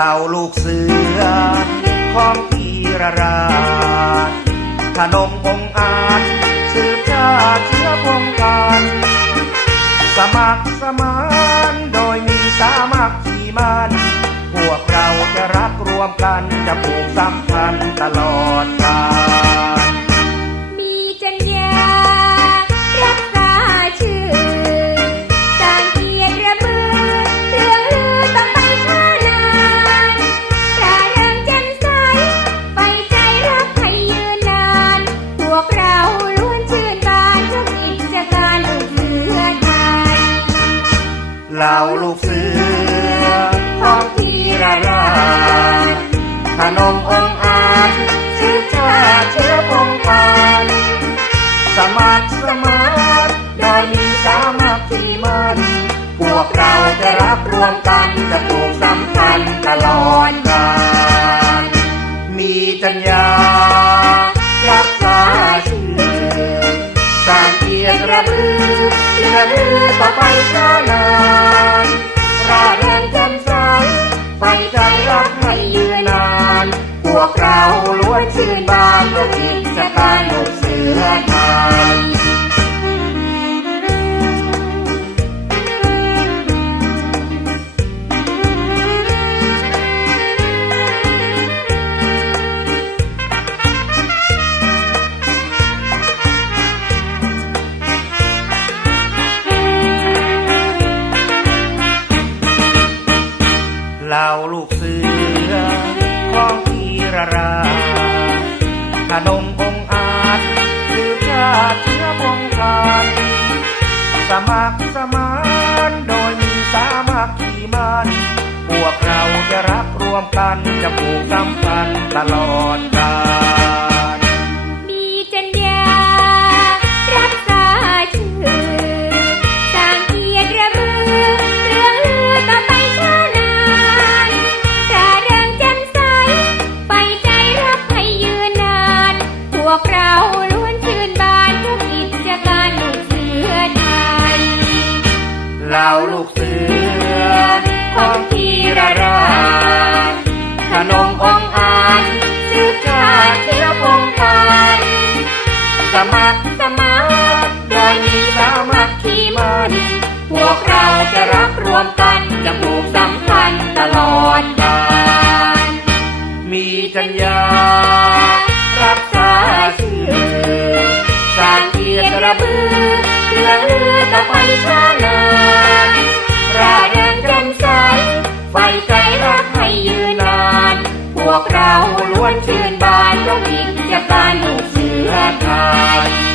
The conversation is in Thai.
เราลูกเสือ ของพีรราชขนมองอาจสืบชาติเชื้อพงกันสมัครสมานโดยมีสามัคคีมันพวกเราจะรักรวมกันจะผูกสัมพันธ์ตลอดกาล เหล่าลูกเสือของพีระราชขนมองอาจสืบชาเชื้อพงพันสมัครสมานโดยมีสามัคคีมันพวกเราจะรักรวมกันจะผูกสัมพันธ์ตลอดกาลมีจัญญารักษาชื่อสร้างเกียรติระบือเลือลือต่อไปช้านาน วกเราล้วนชื่นบานด้วยกิจการลูกเสือไทยเหล่าลูกเสือ ขนมองอาจหรือชาติเชื้อพงกันสมัครสมา เหล่าลูกเสือของพีระราชขนมองอาจสืบชาติเชื้อพงพันสมัครสมัครโดยมีสามัคคีมันพวกเราจะรักรวมกันาล้วนชื่นบายกกิจการลูกเสือไทย